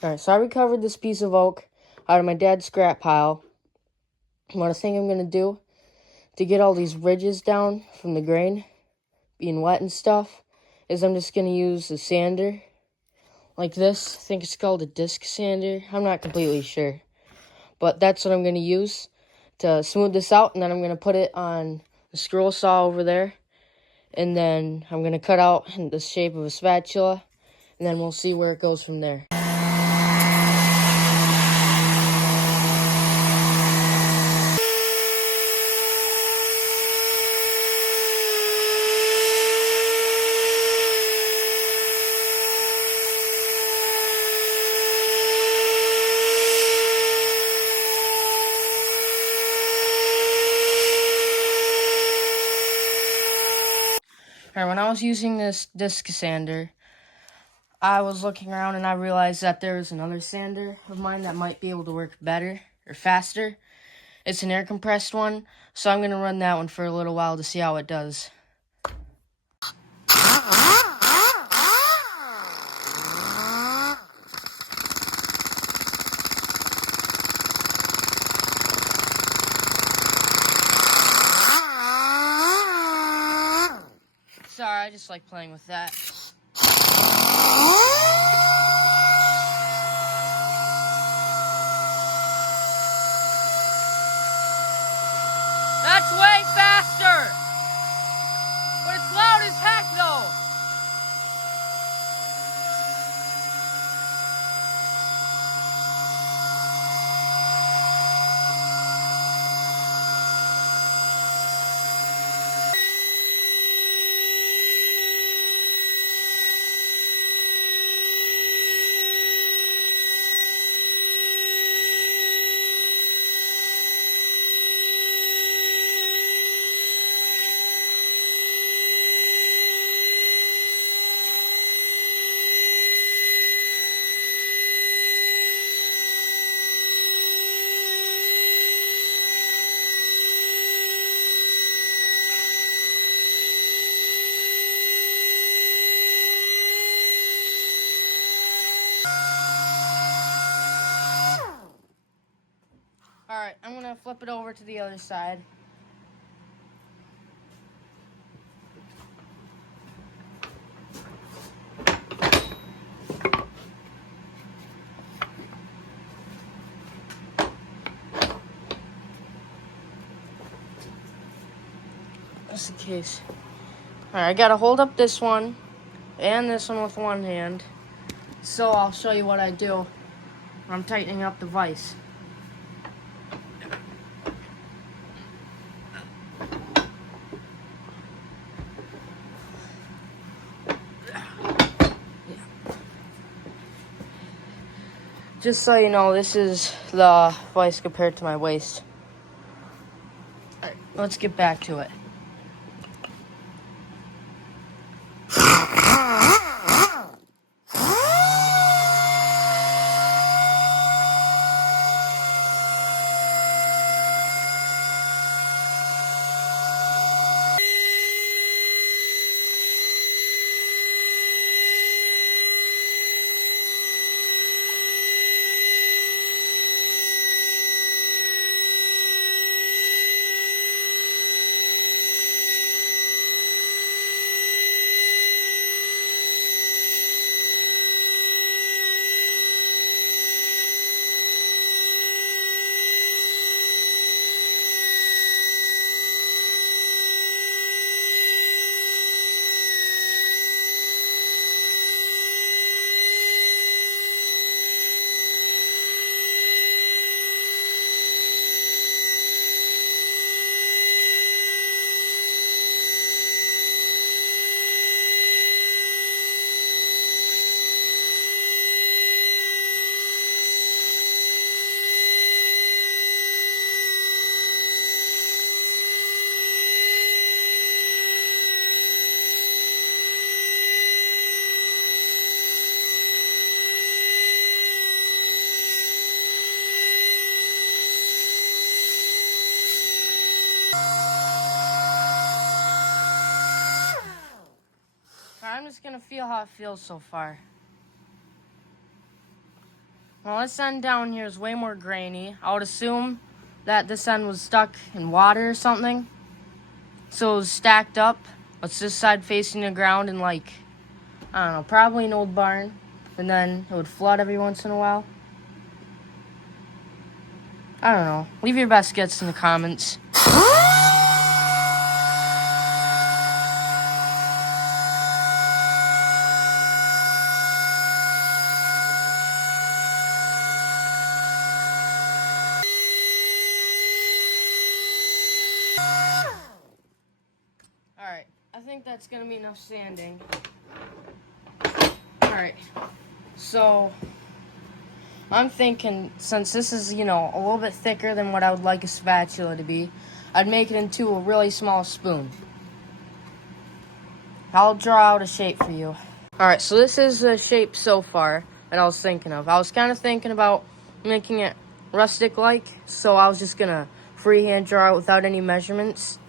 Alright, so I recovered this piece of oak out of my dad's scrap pile. What I think I'm going to do to get all these ridges down from the grain being wet and stuff is I'm just going to use a sander like this. I think it's called a disc sander. I'm not completely sure. But that's what I'm going to use to smooth this out, and then I'm going to put it on the scroll saw over there. And then I'm going to cut out in the shape of a spatula, and then we'll see where it goes from there. Alright, when I was using this disc sander, I was looking around and I realized that there was another sander of mine that might be able to work better or faster. It's an air compressed one, so I'm going to run that one for a little while to see how it does. Sorry, I just like playing with that. That's way faster! But it's loud as heck though! Alright, I'm gonna flip it over to the other side. That's the case. Alright, I gotta hold up this one and this one with one hand. So I'll show you what I do when I'm tightening up the vise. Just so you know, this is the vise compared to my waist. Alright, let's get back to it. I'm just gonna feel how it feels so far. Well, this end down here is way more grainy. I would assume that this end was stuck in water or something. So it was stacked up. It's this side facing the ground and like, I don't know, probably an old barn. And then it would flood every once in a while. I don't know. Leave your best guess in the comments. Alright, I think that's gonna be enough sanding. Alright, so I'm thinking since this is, you know, a little bit thicker than what I would like a spatula to be, I'd make it into a really small spoon. I'll draw out a shape for you. Alright, so this is the shape so far that I was thinking of. I was kind of thinking about making it rustic-like, so I was just gonna freehand draw it without any measurements.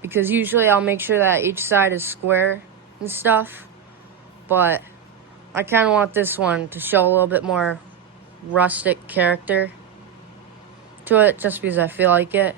Because usually I'll make sure that each side is square and stuff. But I kind of want this one to show a little bit more rustic character to it, just because I feel like it.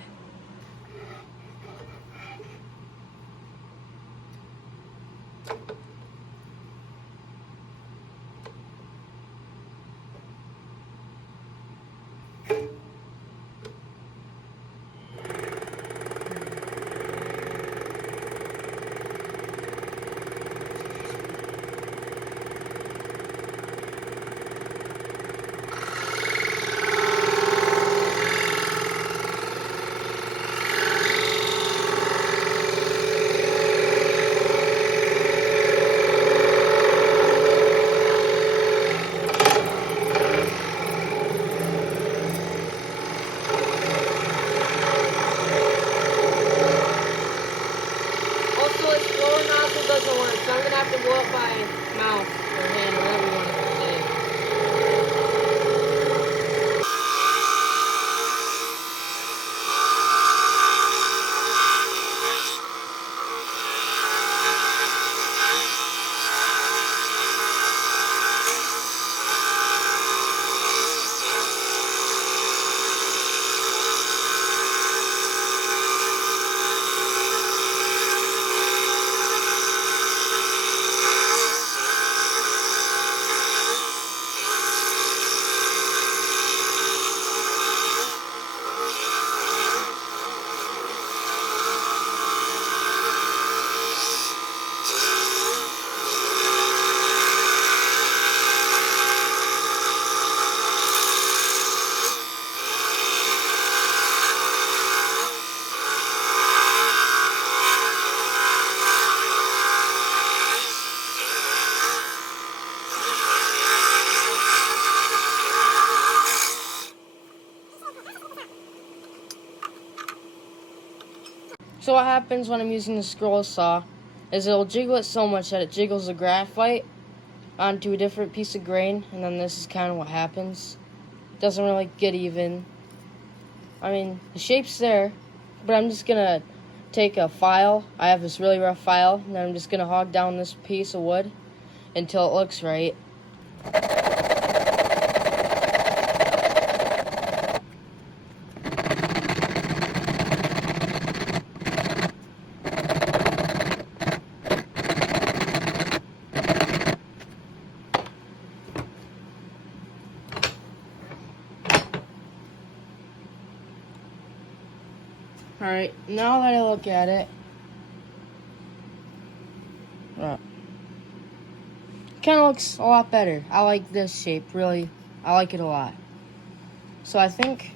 Also, this blower nozzle doesn't work, so I'm gonna have to blow up my mouth or hand, whatever you want to say. So what happens when I'm using the scroll saw is it'll jiggle it so much that it jiggles the graphite onto a different piece of grain, and then this is kind of what happens. It doesn't really get even. I mean, the shape's there, but I'm just gonna take a file. I have this really rough file, and then I'm just gonna hog down this piece of wood until it looks right. Alright, now that I look at it, kind of looks a lot better. I like this shape, really. I like it a lot. So I think,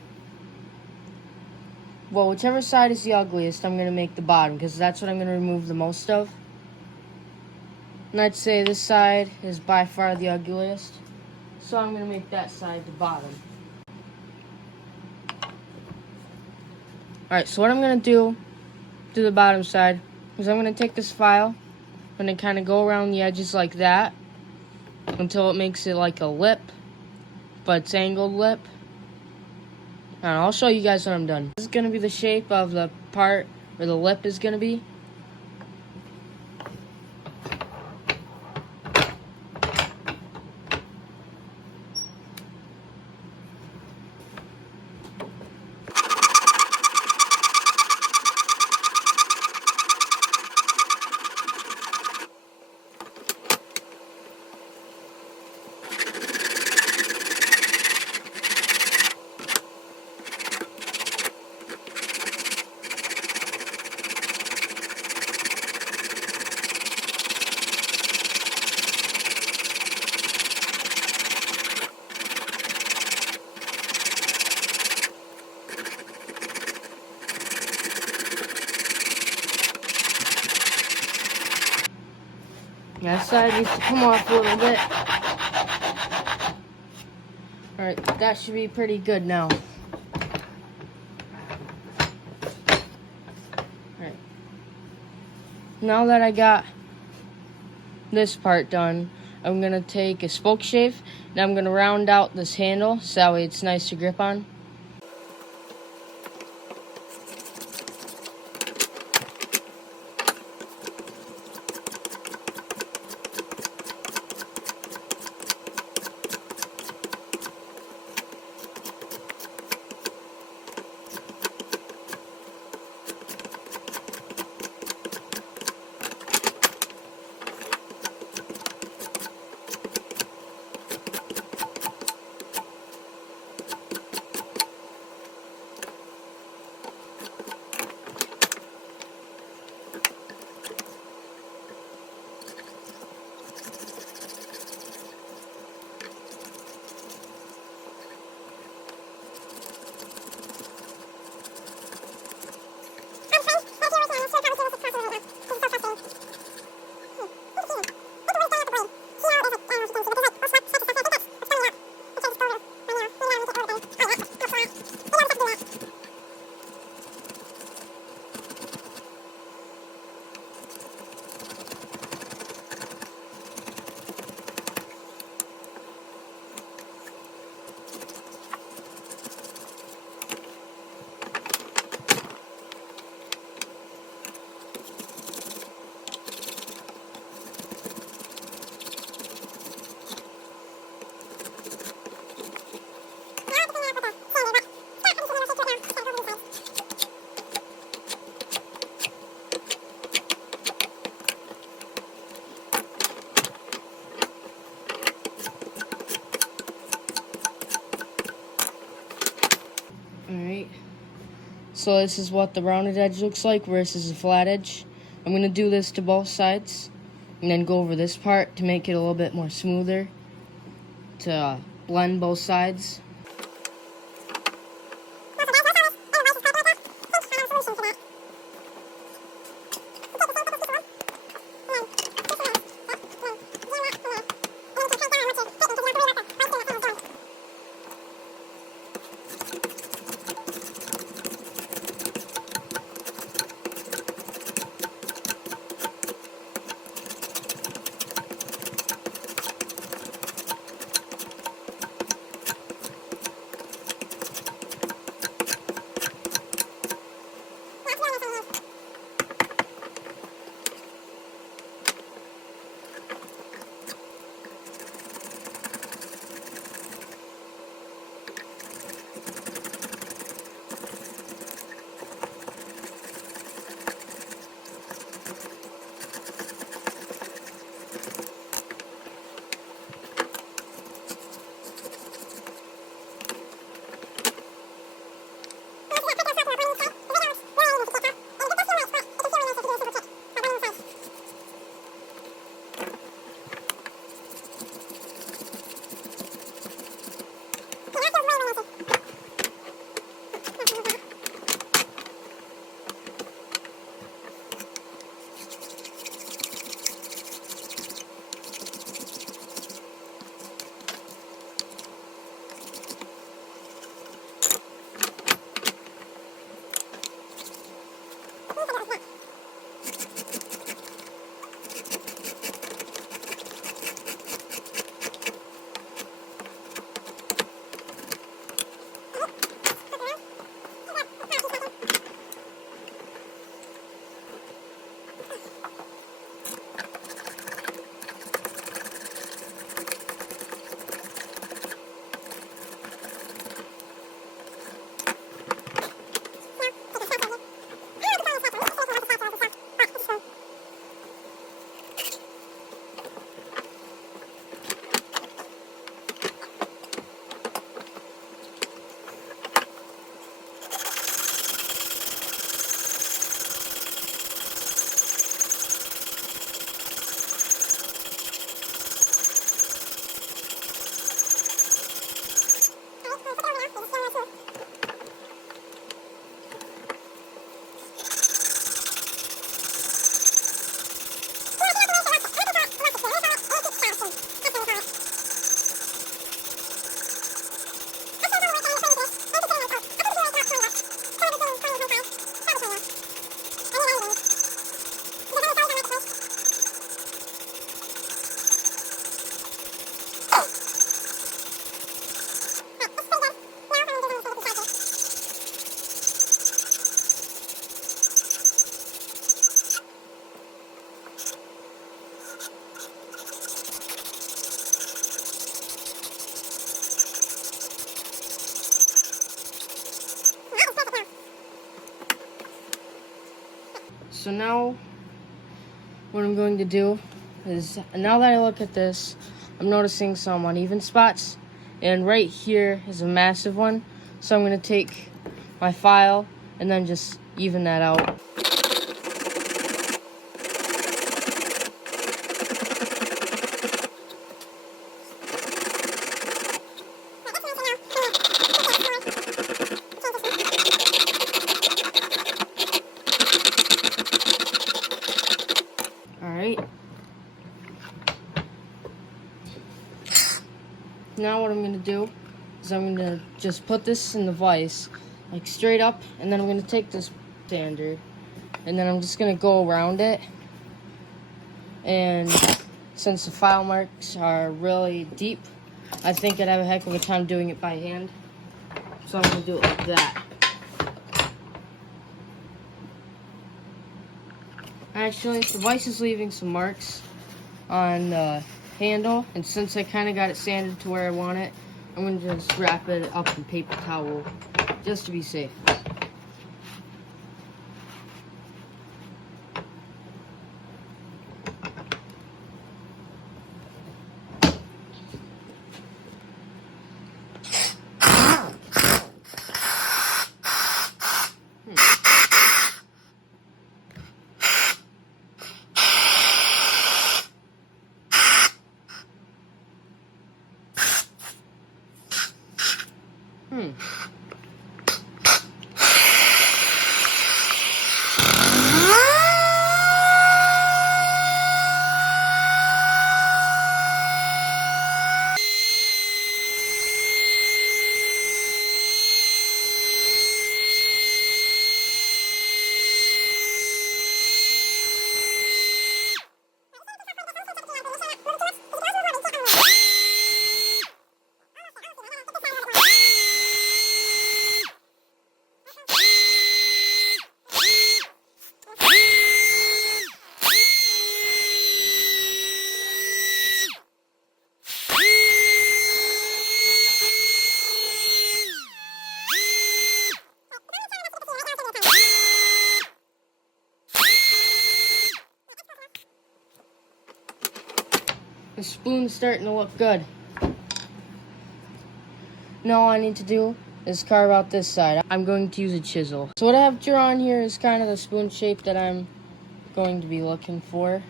well, whichever side is the ugliest, I'm going to make the bottom, because that's what I'm going to remove the most of. And I'd say this side is by far the ugliest, so I'm going to make that side the bottom. Alright, so what I'm going to do to the bottom side is I'm going to take this file and then kind of go around the edges like that until it makes it like a lip, but it's angled lip. And I'll show you guys when I'm done. This is going to be the shape of the part where the lip is going to be. That side needs to come off a little bit. Alright, that should be pretty good now. Alright. Now that I got this part done, I'm going to take a spoke shave and I'm going to round out this handle so that way it's nice to grip on. Alright, so this is what the rounded edge looks like versus the flat edge. I'm going to do this to both sides and then go over this part to make it a little bit more smoother to blend both sides. So now what I'm going to do is, now that I look at this, I'm noticing some uneven spots, and right here is a massive one. So I'm going to take my file and then just even that out. Alright. Now what I'm going to do is I'm going to just put this in the vise, like straight up, and then I'm going to take this sander, and then I'm just going to go around it. And since the file marks are really deep, I think I'd have a heck of a time doing it by hand. So I'm going to do it like that. Actually, the vise is leaving some marks on the handle, and since I kind of got it sanded to where I want it, I'm going to just wrap it up in paper towel just to be safe. The spoon's starting to look good. Now all I need to do is carve out this side. I'm going to use a chisel. So what I have drawn here is kind of the spoon shape that I'm going to be looking for.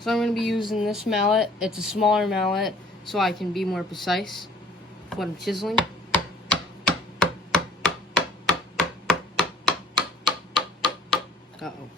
So I'm going to be using this mallet. It's a smaller mallet, so I can be more precise when I'm chiseling. Uh-oh.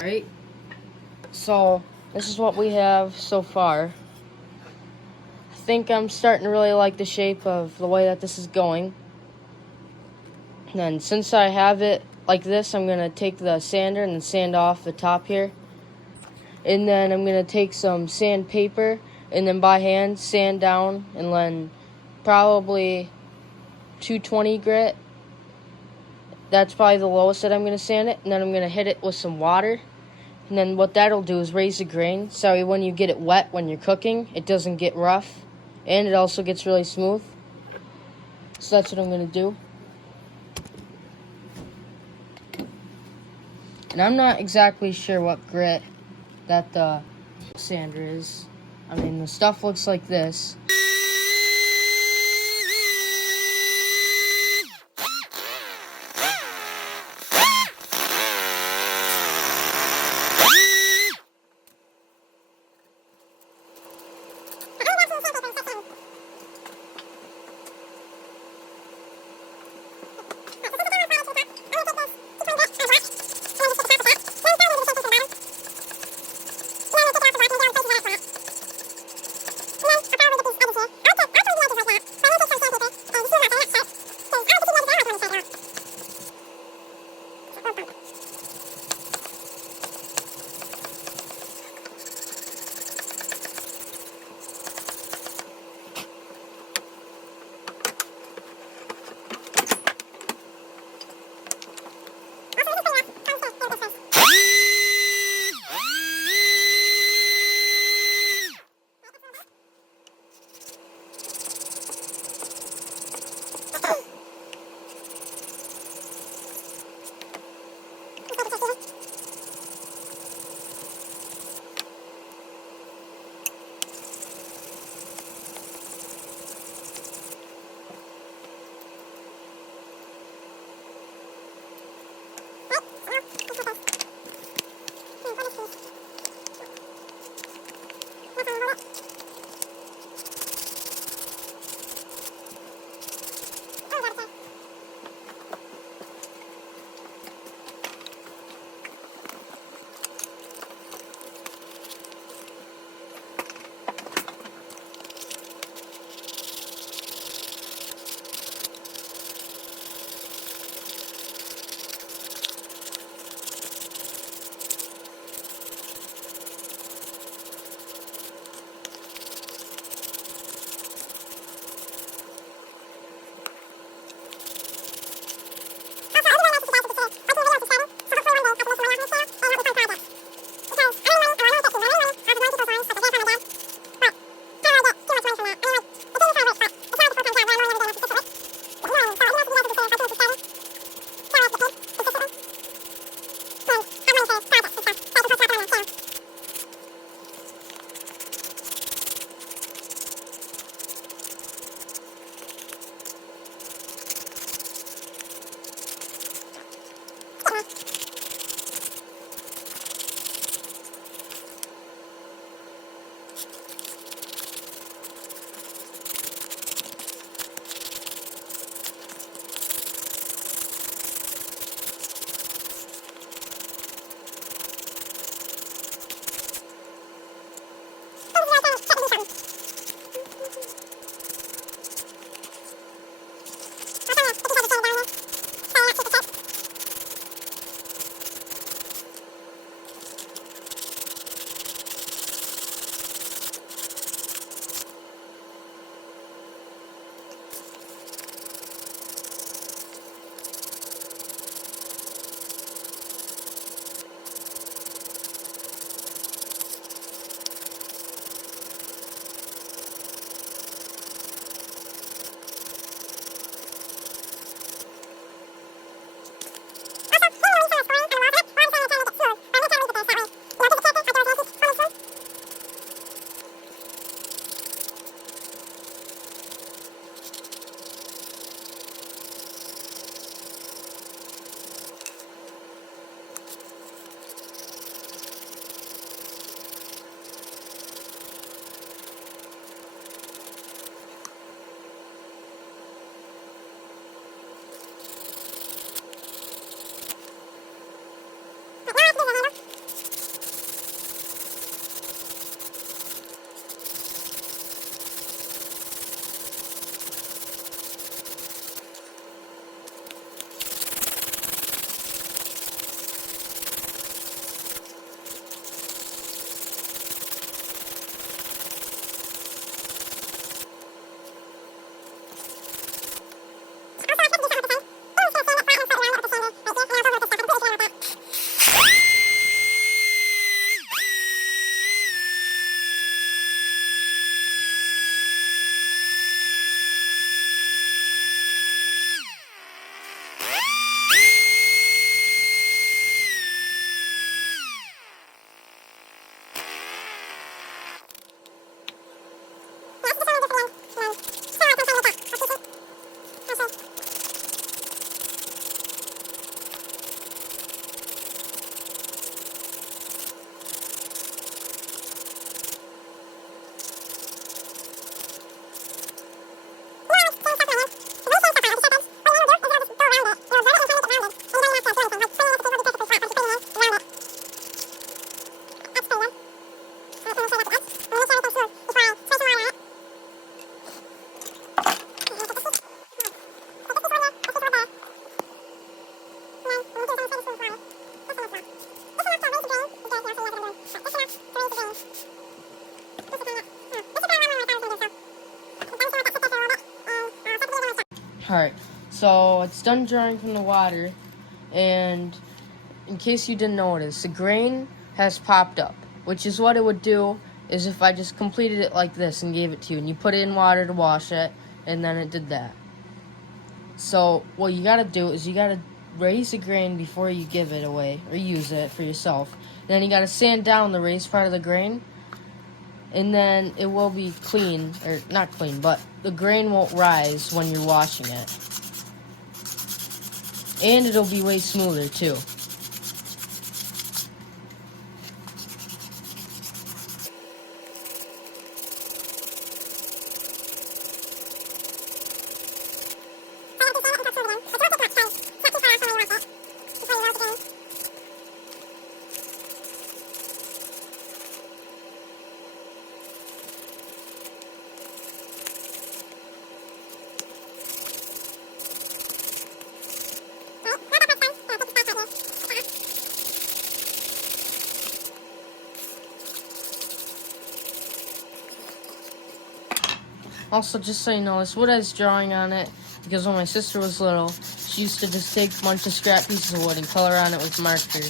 Right? So, this is what we have so far. I think I'm starting to really like the shape of the way that this is going. And then since I have it like this, I'm going to take the sander and sand off the top here. And then I'm going to take some sandpaper and then by hand sand down and then probably 220 grit. That's probably the lowest that I'm going to sand it. And then I'm going to hit it with some water. And then what that'll do is raise the grain. So when you get it wet when you're cooking, it doesn't get rough. And it also gets really smooth. So that's what I'm going to do. And I'm not exactly sure what grit that the sander is. I mean, the stuff looks like this. Alright, so it's done drying from the water, and in case you didn't notice, the grain has popped up, which is what it would do is if I just completed it like this and gave it to you, and you put it in water to wash it, and then it did that. So what you gotta do is you gotta raise the grain before you give it away, or use it for yourself. And then you gotta sand down the raised part of the grain, and then it will be clean, or not clean, but the grain won't rise when you're washing it. And it'll be way smoother too. Also, just so you know, this wood has drawing on it because when my sister was little, she used to just take a bunch of scrap pieces of wood and color on it with marker.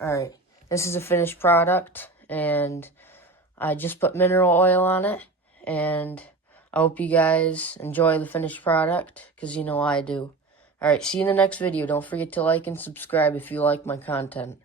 Alright, this is a finished product, and I just put mineral oil on it, and I hope you guys enjoy the finished product, because you know I do. Alright, see you in the next video. Don't forget to like and subscribe if you like my content.